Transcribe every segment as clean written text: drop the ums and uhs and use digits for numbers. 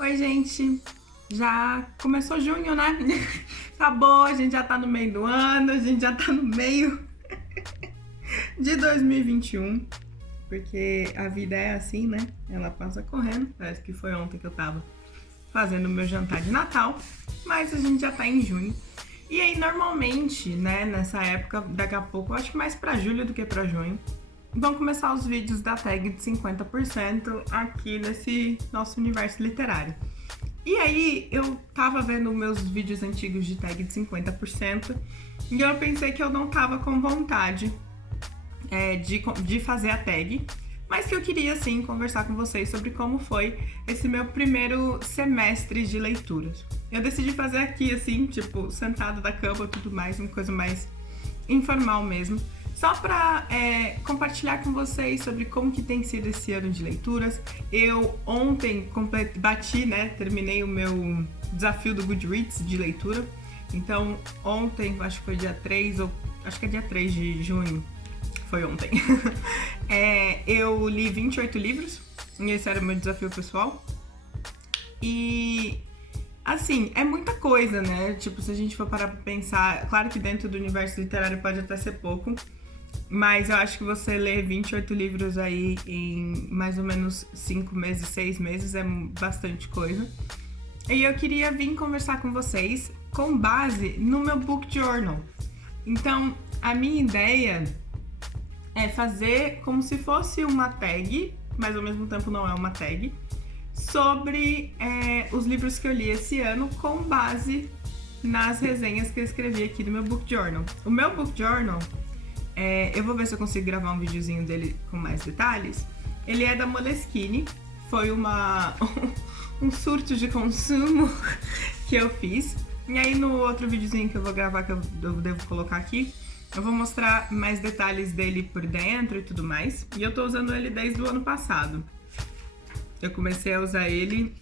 Oi, gente! Já começou junho, né? Acabou, a gente já tá no meio do ano, a gente já tá no meio de 2021, porque a vida é assim, né? Ela passa correndo. Parece que foi ontem que eu tava fazendo o meu jantar de Natal, mas a gente já tá em junho. E aí, normalmente, né, nessa época, daqui a pouco, eu acho que mais pra julho do que pra junho, vão começar os vídeos da tag de 50% aqui nesse nosso universo literário. E aí, eu tava vendo meus vídeos antigos de tag de 50% e eu pensei que eu não tava com vontade de fazer a tag, mas que eu queria, sim, conversar com vocês sobre como foi esse meu primeiro semestre de leituras. Eu decidi fazer aqui, assim, tipo, sentado da cama e tudo mais, uma coisa mais informal mesmo, só para compartilhar com vocês sobre como que tem sido esse ano de leituras. Eu ontem bati, né, terminei o meu desafio do Goodreads de leitura. Então ontem, acho que foi dia 3, ou acho que é dia 3 de junho, foi ontem, eu li 28 livros, e esse era o meu desafio pessoal. E assim, é muita coisa, né? Tipo, se a gente for parar pra pensar, claro que dentro do universo literário pode até ser pouco, mas eu acho que você ler 28 livros aí em mais ou menos 5 meses, 6 meses é bastante coisa. E eu queria vir conversar com vocês com base no meu book journal. Então, a minha ideia é fazer como se fosse uma tag, mas ao mesmo tempo não é uma tag, sobre os livros que eu li esse ano com base nas resenhas que eu escrevi aqui no meu book journal. O meu book journal, eu vou ver se eu consigo gravar um videozinho dele com mais detalhes. Ele é da Moleskine, foi um surto de consumo que eu fiz. E aí no outro videozinho que eu vou gravar, que eu devo colocar aqui, eu vou mostrar mais detalhes dele por dentro e tudo mais. E eu tô usando ele desde o ano passado. Eu comecei a usar ele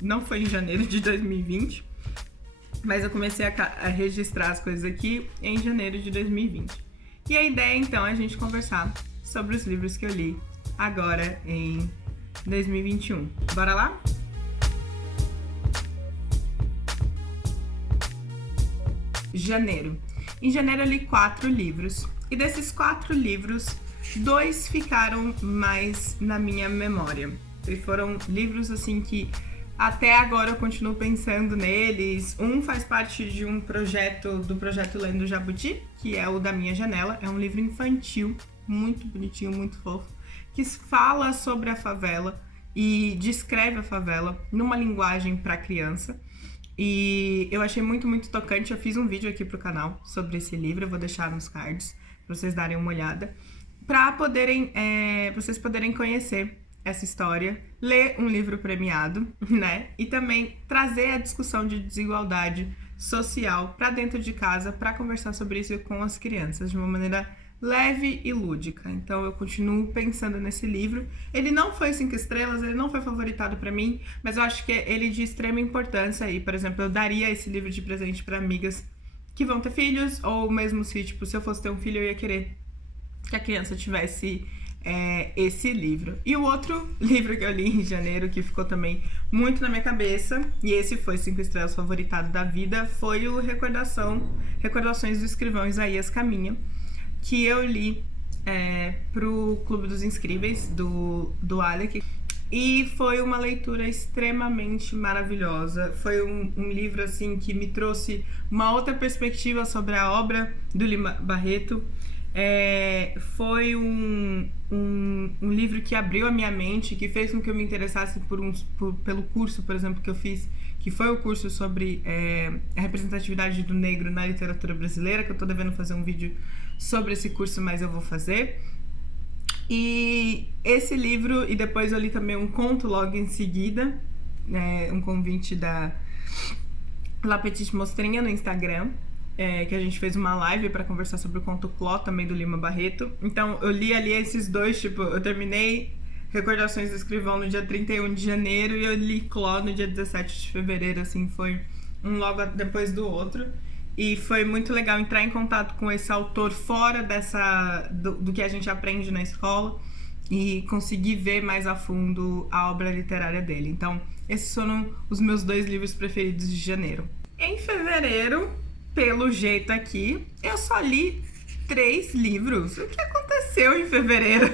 não foi em janeiro de 2020, mas eu comecei a registrar as coisas aqui em janeiro de 2020. E a ideia, então, é a gente conversar sobre os livros que eu li agora em 2021. Bora lá? Janeiro. Em janeiro eu li 4 livros. E desses 4 livros, 2 ficaram mais na minha memória. E foram livros, assim, que até agora eu continuo pensando neles. Um faz parte de um projeto, do projeto Lendo Jabuti, que é o Da Minha Janela. É um livro infantil, muito bonitinho, muito fofo, que fala sobre a favela e descreve a favela numa linguagem para criança. E eu achei muito, muito tocante. Eu fiz um vídeo aqui pro canal sobre esse livro, eu vou deixar nos cards pra vocês darem uma olhada, pra vocês poderem conhecer essa história, ler um livro premiado, né? E também trazer a discussão de desigualdade social pra dentro de casa, pra conversar sobre isso com as crianças de uma maneira leve e lúdica. Então eu continuo pensando nesse livro. Ele não foi 5 estrelas, ele não foi favoritado pra mim, mas eu acho que ele é de extrema importância. E, por exemplo, eu daria esse livro de presente pra amigas que vão ter filhos, ou mesmo se, tipo, se eu fosse ter um filho, eu ia querer que a criança tivesse esse livro. E o outro livro que eu li em janeiro, que ficou também muito na minha cabeça, e esse foi 5 estrelas favoritado da vida, foi o Recordações do Escrivão Isaías Caminha, que eu li pro Clube dos Inscríveis, do Alec. E foi uma leitura extremamente maravilhosa. Foi um livro, assim, que me trouxe uma outra perspectiva sobre a obra do Lima Barreto. Foi um livro que abriu a minha mente, que fez com que eu me interessasse pelo curso, por exemplo, que eu fiz, que foi o curso sobre a representatividade do negro na literatura brasileira, que eu tô devendo fazer um vídeo sobre esse curso, mas eu vou fazer. E esse livro, e depois eu li também um conto logo em seguida, um convite da La Petite Mostrinha no Instagram, que a gente fez uma live pra conversar sobre o conto Cló, também do Lima Barreto. Então eu li ali esses dois, tipo, eu terminei Recordações do Escrivão no dia 31 de janeiro e eu li Cló no dia 17 de fevereiro, assim, foi um logo depois do outro. E foi muito legal entrar em contato com esse autor fora do que a gente aprende na escola. e conseguir ver mais a fundo a obra literária dele. Então, esses foram os meus 2 livros preferidos de janeiro. Em fevereiro, pelo jeito aqui, eu só li 3 livros. O que aconteceu em fevereiro?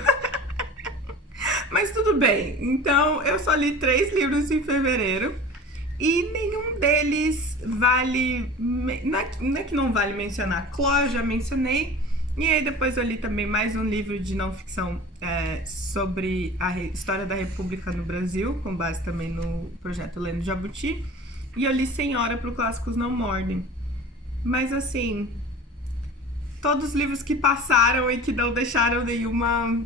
Mas tudo bem. Então, eu só li 3 livros em fevereiro. E nenhum deles vale... Não é que não vale mencionar. Cló, já mencionei. E aí depois eu li também mais um livro de não ficção sobre a história da República no Brasil, com base também no projeto Lendo Jabuti. E eu li Senhora pro Clássicos Não Mordem. Mas assim, todos os livros que passaram e que não deixaram nenhuma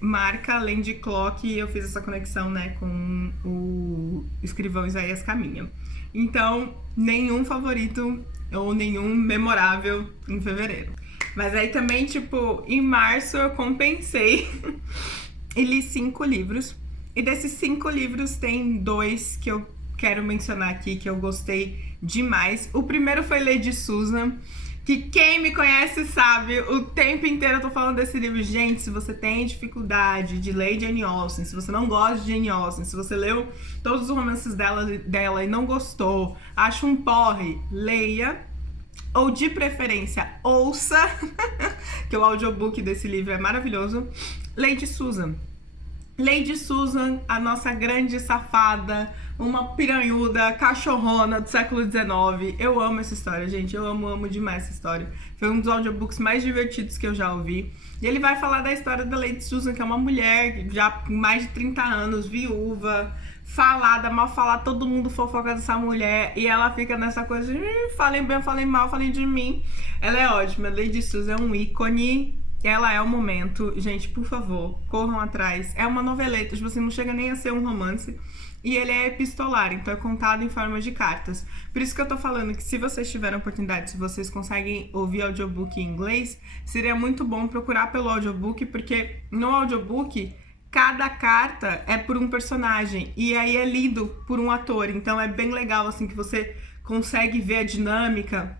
marca, além de Cló, que eu fiz essa conexão, né, com o escrivão Isaías Caminha. Então, nenhum favorito ou nenhum memorável em fevereiro. Mas aí também, tipo, em março eu compensei e li 5 livros. E desses 5 livros tem 2 que eu quero mencionar aqui, que eu gostei demais. O primeiro foi Lady Susan, que quem me conhece sabe, o tempo inteiro eu tô falando desse livro. Gente, se você tem dificuldade de ler Jane Austen, se você não gosta de Jane Austen, se você leu todos os romances dela e não gostou, acha um porre, leia. Ou de preferência, ouça, que o audiobook desse livro é maravilhoso. Lady Susan. Lady Susan, a nossa grande safada, uma piranhuda, cachorrona do século XIX. Eu amo essa história, gente. Eu amo demais essa história. Foi um dos audiobooks mais divertidos que eu já ouvi. E ele vai falar da história da Lady Susan, que é uma mulher já com mais de 30 anos, viúva, falada, mal falada, todo mundo fofoca dessa mulher. E ela fica nessa coisa de falem bem, falem mal, falem de mim. Ela é ótima. Lady Susan é um ícone. Ela é o momento. Gente, por favor, corram atrás. É uma noveleta, tipo assim, não chega nem a ser um romance. E ele é epistolar, então é contado em forma de cartas. Por isso que eu tô falando que se vocês tiverem oportunidade, se vocês conseguem ouvir audiobook em inglês, seria muito bom procurar pelo audiobook, porque no audiobook, cada carta é por um personagem. E aí é lido por um ator. Então é bem legal, assim, que você consegue ver a dinâmica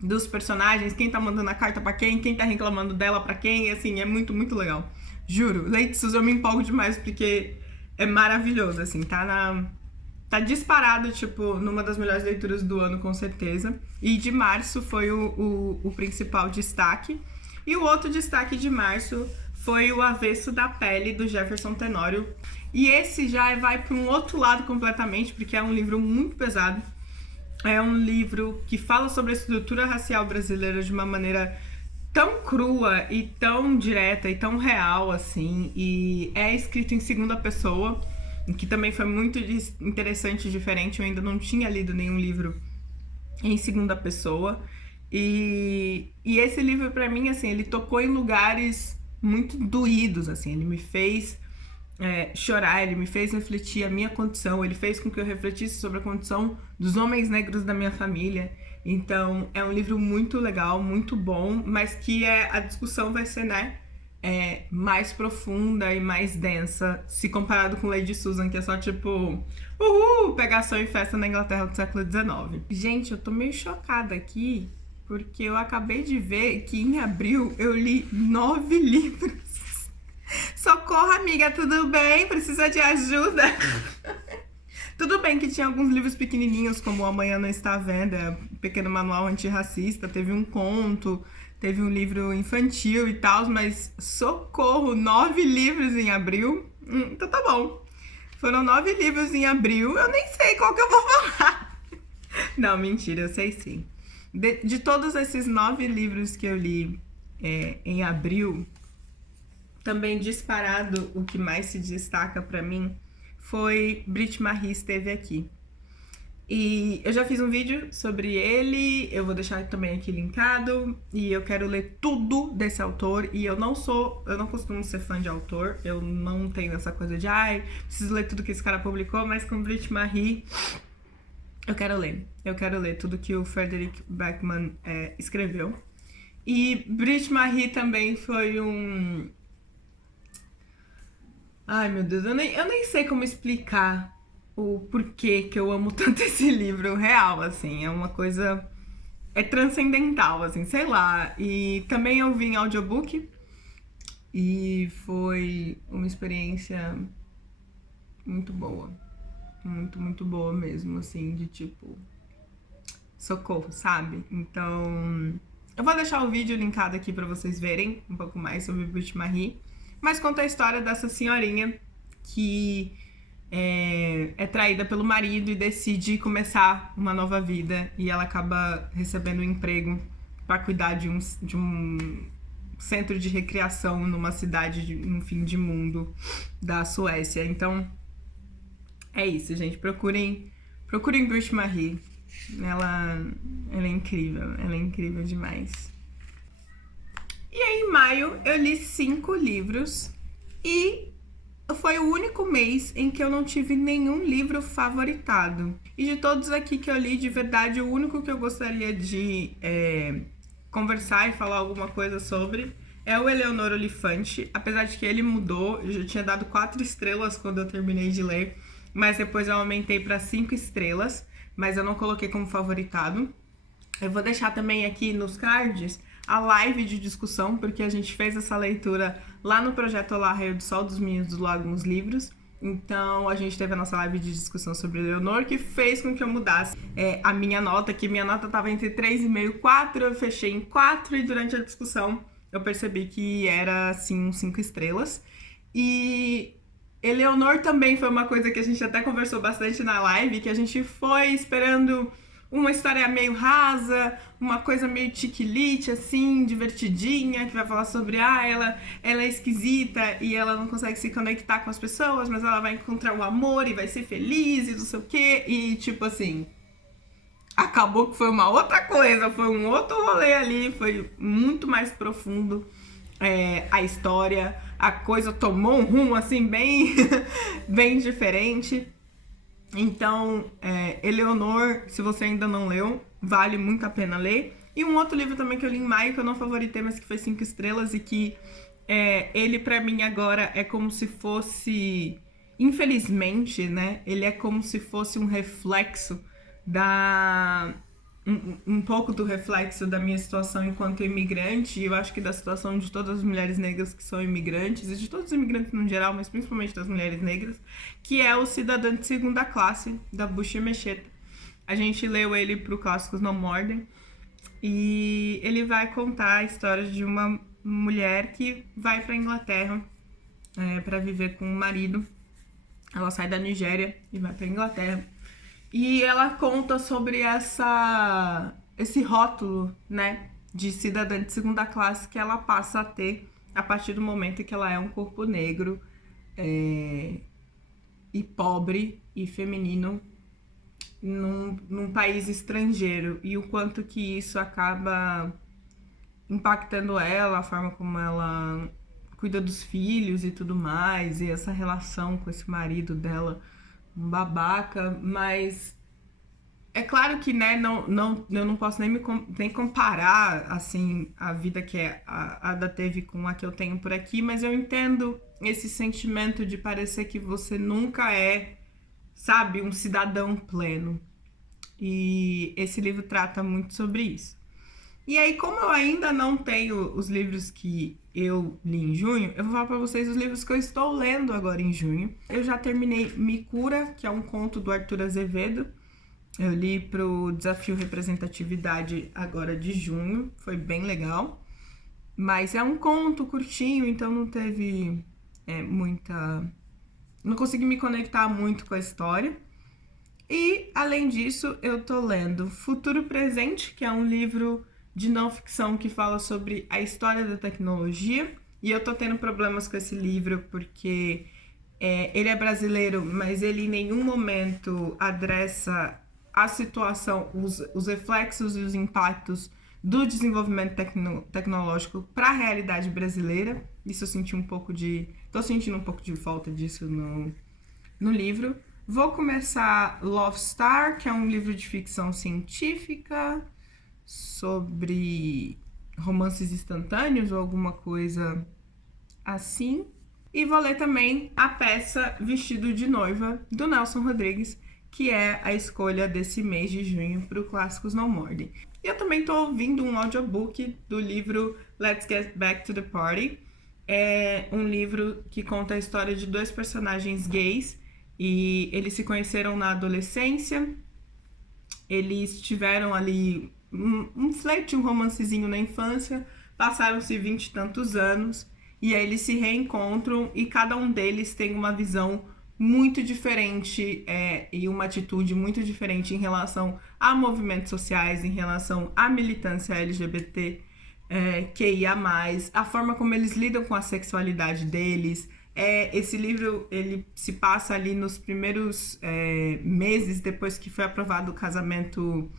dos personagens, quem tá mandando a carta pra quem tá reclamando dela pra quem, assim, é muito, muito legal. Juro, Lady Susan eu me empolgo demais porque é maravilhoso, assim, tá disparado, tipo, numa das melhores leituras do ano, com certeza. E de março foi o principal destaque. E o outro destaque de março foi O Avesso da Pele, do Jefferson Tenório. E esse já vai para um outro lado completamente, porque é um livro muito pesado. É um livro que fala sobre a estrutura racial brasileira de uma maneira tão crua e tão direta e tão real, assim. E é escrito em segunda pessoa, que também foi muito interessante e diferente. Eu ainda não tinha lido nenhum livro em segunda pessoa. E esse livro, pra mim, assim, ele tocou em lugares muito doídos, assim. Ele me fez chorar, ele me fez refletir a minha condição, ele fez com que eu refletisse sobre a condição dos homens negros da minha família. Então é um livro muito legal, muito bom, mas que a discussão vai ser, né, mais profunda e mais densa, se comparado com Lady Susan, que é só tipo pegação e festa na Inglaterra do século XIX. Gente, eu tô meio chocada aqui, porque eu acabei de ver que em abril eu li 9 livros. Socorro, amiga, tudo bem? Precisa de ajuda? Tudo bem que tinha alguns livros pequenininhos, como O Amanhã Não Está à Venda, Pequeno Manual Antirracista, teve um conto, teve um livro infantil e tal, mas socorro, 9 livros em abril? Então tá bom. Foram 9 livros em abril, eu nem sei qual que eu vou falar. Não, mentira, eu sei sim. De todos esses 9 livros que eu li em abril, também disparado, o que mais se destaca pra mim foi Brit Marie Esteve Aqui. E eu já fiz um vídeo sobre ele, eu vou deixar também aqui linkado, e eu quero ler tudo desse autor, e eu não costumo ser fã de autor, eu não tenho essa coisa de preciso ler tudo que esse cara publicou, mas com Brit Marie eu quero ler tudo que o Frederick Backman escreveu. E Brit Marie também foi um... Ai, meu Deus, eu nem sei como explicar o porquê que eu amo tanto esse livro real, assim. É uma coisa... transcendental, assim, sei lá. E também eu vi em audiobook. E foi uma experiência muito boa. Muito, muito boa mesmo, assim, de tipo, socorro, sabe? Então, eu vou deixar o vídeo linkado aqui pra vocês verem um pouco mais sobre Britt Marie, mas conta a história dessa senhorinha que é traída pelo marido e decide começar uma nova vida, e ela acaba recebendo um emprego pra cuidar de um centro de recreação numa cidade, no fim de mundo da Suécia. Então, é isso, gente. Procurem Britt Marie. Ela é incrível demais. E aí, em maio, eu li 5 livros e foi o único mês em que eu não tive nenhum livro favoritado. E de todos aqui que eu li, de verdade, o único que eu gostaria de conversar e falar alguma coisa sobre é o Eleonor Olifante. Apesar de que ele mudou, eu já tinha dado 4 estrelas quando eu terminei de ler, mas depois eu aumentei para 5 estrelas, mas eu não coloquei como favoritado. Eu vou deixar também aqui nos cards a live de discussão, porque a gente fez essa leitura lá no projeto Olá Raio do Sol dos Meninos do Lago nos livros. Então a gente teve a nossa live de discussão sobre Eleonor, que fez com que eu mudasse a minha nota, que minha nota estava entre 3,5 e 4, eu fechei em 4 e durante a discussão eu percebi que era assim 5 estrelas. E Eleonor também foi uma coisa que a gente até conversou bastante na live, que a gente foi esperando uma história meio rasa, uma coisa meio chiquilite, assim, divertidinha, que vai falar sobre, ela é esquisita e ela não consegue se conectar com as pessoas, mas ela vai encontrar o amor e vai ser feliz e não sei o quê, e tipo assim, acabou que foi uma outra coisa, foi um outro rolê ali, foi muito mais profundo a história, a coisa tomou um rumo, assim, bem, bem diferente. Então, Eleonor, se você ainda não leu, vale muito a pena ler. E um outro livro também que eu li em maio, que eu não favoritei, mas que foi 5 estrelas, e que ele pra mim agora é como se fosse, infelizmente, né? Ele é como se fosse um reflexo um pouco do reflexo da minha situação enquanto imigrante, e eu acho que da situação de todas as mulheres negras que são imigrantes, e de todos os imigrantes no geral, mas principalmente das mulheres negras, que é o Cidadã de Segunda Classe, da Bushi Mecheta. A gente leu ele pro Clássicos Não Mordem, e ele vai contar a história de uma mulher que vai pra Inglaterra para viver com o marido. Ela sai da Nigéria e vai pra Inglaterra. E ela conta sobre esse rótulo, né, de cidadã de segunda classe que ela passa a ter a partir do momento que ela é um corpo negro e pobre e feminino num país estrangeiro, e o quanto que isso acaba impactando ela, a forma como ela cuida dos filhos e tudo mais, e essa relação com esse marido dela, um babaca. Mas é claro que, né, eu não posso nem comparar, assim, a vida que a Ada teve com a que eu tenho por aqui, mas eu entendo esse sentimento de parecer que você nunca é, sabe, um cidadão pleno. E esse livro trata muito sobre isso. E aí, como eu ainda não tenho os livros que eu li em junho, eu vou falar pra vocês os livros que eu estou lendo agora em junho. Eu já terminei Mikura, que é um conto do Arthur Azevedo. Eu li pro Desafio Representatividade agora de junho, foi bem legal. Mas é um conto curtinho, então não teve não consegui me conectar muito com a história. E, além disso, eu tô lendo Futuro Presente, que é um livro de não ficção que fala sobre a história da tecnologia. E eu tô tendo problemas com esse livro porque ele é brasileiro, mas ele em nenhum momento adressa a situação, os reflexos e os impactos do desenvolvimento tecnológico para a realidade brasileira. Isso eu senti tô sentindo um pouco de falta disso no livro. Vou começar Love Star, que é um livro de ficção científica sobre romances instantâneos ou alguma coisa assim. E vou ler também a peça Vestido de Noiva, do Nelson Rodrigues, que é a escolha desse mês de junho para o Clássicos Não Mordem. E eu também estou ouvindo um audiobook do livro Let's Get Back to the Party, É um livro que conta a história de dois personagens gays e eles se conheceram na adolescência. Eles tiveram ali um flerte, um romancezinho na infância, passaram-se 20 e tantos anos, e aí eles se reencontram e cada um deles tem uma visão muito diferente e uma atitude muito diferente em relação a movimentos sociais, em relação à militância LGBT, QIA+, a forma como eles lidam com a sexualidade deles. Esse livro, ele se passa ali nos primeiros meses depois que foi aprovado o casamento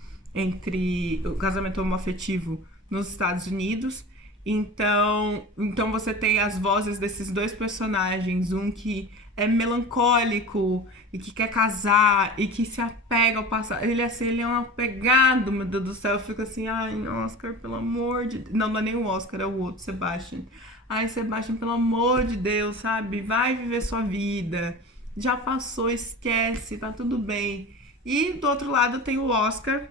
homoafetivo nos Estados Unidos. Então você tem as vozes desses dois personagens, um que é melancólico e que quer casar e que se apega ao passado. Ele é um apegado, meu Deus do céu. Eu fico assim, ai, Oscar, pelo amor de Deus. Não é nem o Oscar, é o outro, Sebastian. Ai, Sebastian, pelo amor de Deus, sabe? Vai viver sua vida. Já passou, esquece, tá tudo bem. E do outro lado tem o Oscar,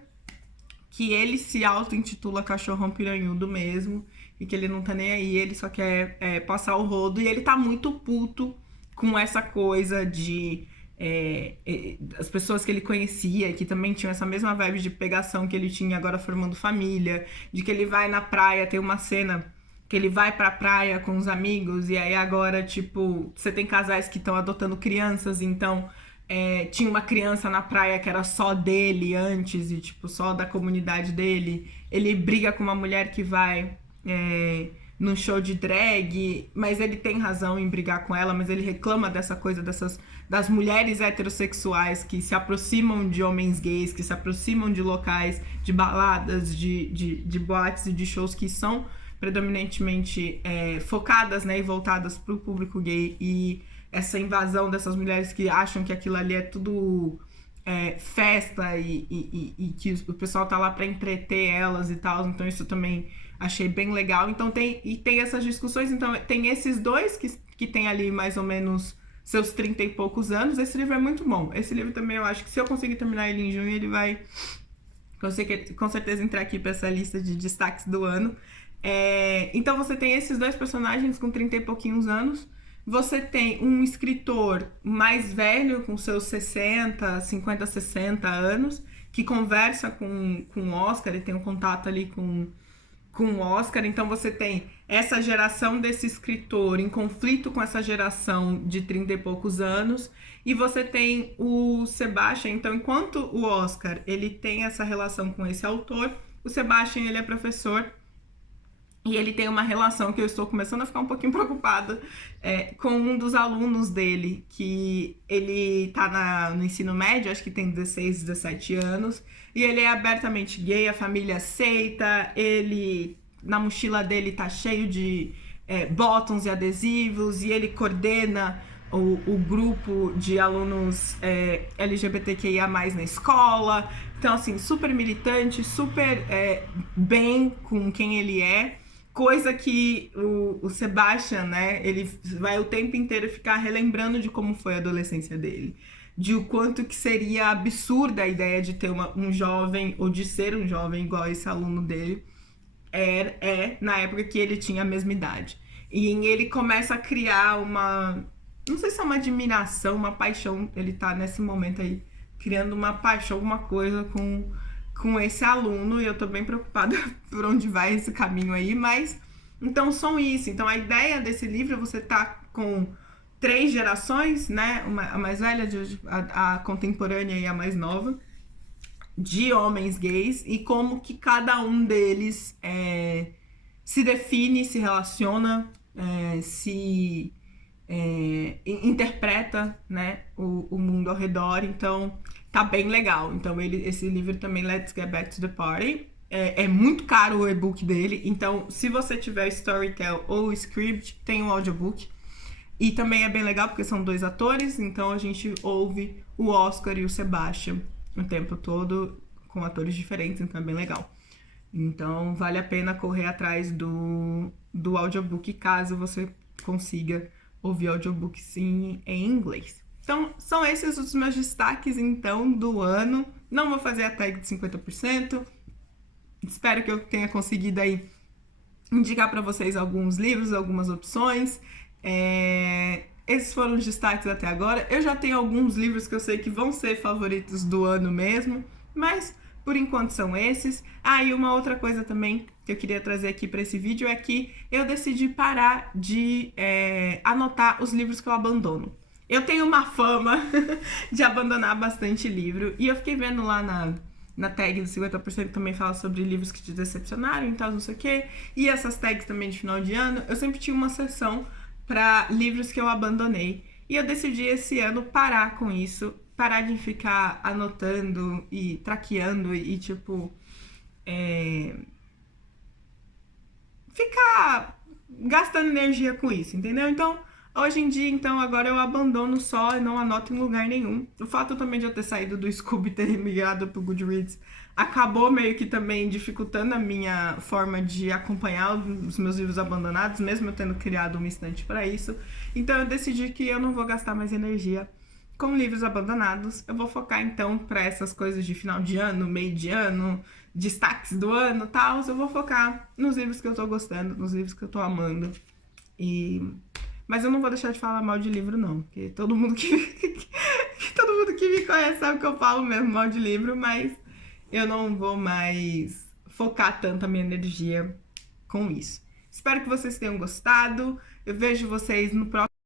que ele se auto-intitula cachorrão piranhudo mesmo, e que ele não tá nem aí, ele só quer passar o rodo, e ele tá muito puto com essa coisa de as pessoas que ele conhecia, que também tinham essa mesma vibe de pegação que ele tinha agora formando família, de que ele vai na praia, tem uma cena que ele vai pra praia com os amigos, e aí agora, tipo, você tem casais que estão adotando crianças, então tinha uma criança na praia que era só dele antes, e tipo, só da comunidade dele. Ele briga com uma mulher que vai num show de drag, mas ele tem razão em brigar com ela, mas ele reclama dessa coisa das mulheres heterossexuais que se aproximam de homens gays, que se aproximam de locais, de baladas, de boates e de shows que são predominantemente focadas, né, e voltadas para o público gay, e essa invasão dessas mulheres que acham que aquilo ali é tudo festa e que o pessoal tá lá para entreter elas e tal. Então isso também achei bem legal. Então tem essas discussões. Então tem esses dois que tem ali mais ou menos seus 30 e poucos anos. Esse livro é muito bom. Esse livro também eu acho que se eu conseguir terminar ele em junho, ele vai com certeza entrar aqui para essa lista de destaques do ano. Então você tem esses dois personagens com 30 e pouquinhos anos. Você tem um escritor mais velho, com seus 60, 50, 60 anos, que conversa com o Oscar, ele tem um contato ali com o Oscar. Então você tem essa geração desse escritor em conflito com essa geração de 30 e poucos anos, e você tem o Sebastian. Então, enquanto o Oscar ele tem essa relação com esse autor, o Sebastian ele é professor. E ele tem uma relação que eu estou começando a ficar um pouquinho preocupada com um dos alunos dele, que ele tá no ensino médio, acho que tem 16, 17 anos, e ele é abertamente gay, a família aceita, ele, na mochila dele tá cheio de bottoms e adesivos, e ele coordena o grupo de alunos LGBTQIA+, na escola. Então, assim, super militante, super bem com quem ele é. Coisa que o Sebastian, né, ele vai o tempo inteiro ficar relembrando de como foi a adolescência dele. De o quanto que seria absurda a ideia de ter um jovem, ou de ser um jovem igual esse aluno dele, na época que ele tinha a mesma idade. E ele começa a criar não sei se é uma admiração, uma paixão, ele tá nesse momento aí, criando uma paixão, alguma coisa com esse aluno, e eu tô bem preocupada por onde vai esse caminho aí, mas então são isso. Então a ideia desse livro é você tá com 3 gerações, né, a mais velha, a contemporânea e a mais nova, de homens gays, e como que cada um deles se define, se relaciona, se interpreta, né, o mundo ao redor. Então tá bem legal. Então esse livro também, Let's Get Back to the Party, é muito caro o e-book dele. Então se você tiver Storytel ou Scribd, tem um audiobook. E também é bem legal porque são 2 atores, então a gente ouve o Oscar e o Sebastian o tempo todo com atores diferentes, então é bem legal. Então vale a pena correr atrás do audiobook caso você consiga ouvir audiobook sim em inglês. Então, são esses os meus destaques, então, do ano. Não vou fazer a tag de 50%. Espero que eu tenha conseguido aí indicar para vocês alguns livros, algumas opções. Esses foram os destaques até agora. Eu já tenho alguns livros que eu sei que vão ser favoritos do ano mesmo, mas por enquanto são esses. E uma outra coisa também que eu queria trazer aqui para esse vídeo é que eu decidi parar de anotar os livros que eu abandono. Eu tenho uma fama de abandonar bastante livro, e eu fiquei vendo lá na tag do 50% também fala sobre livros que te decepcionaram e tal, não sei o quê. E essas tags também de final de ano, eu sempre tinha uma seção para livros que eu abandonei. E eu decidi esse ano parar com isso, parar de ficar anotando e traqueando e tipo, ficar gastando energia com isso, entendeu? Então, hoje em dia, então, agora eu abandono só e não anoto em lugar nenhum. O fato também de eu ter saído do Scooby e ter migrado pro Goodreads acabou meio que também dificultando a minha forma de acompanhar os meus livros abandonados, mesmo eu tendo criado uma estante para isso. Então eu decidi que eu não vou gastar mais energia com livros abandonados. Eu vou focar então para essas coisas de final de ano, meio de ano, destaques do ano e tal. Eu vou focar nos livros que eu tô gostando, nos livros que eu tô amando. Mas eu não vou deixar de falar mal de livro, não. Porque todo mundo que me conhece sabe que eu falo mesmo mal de livro, mas eu não vou mais focar tanto a minha energia com isso. Espero que vocês tenham gostado. Eu vejo vocês no próximo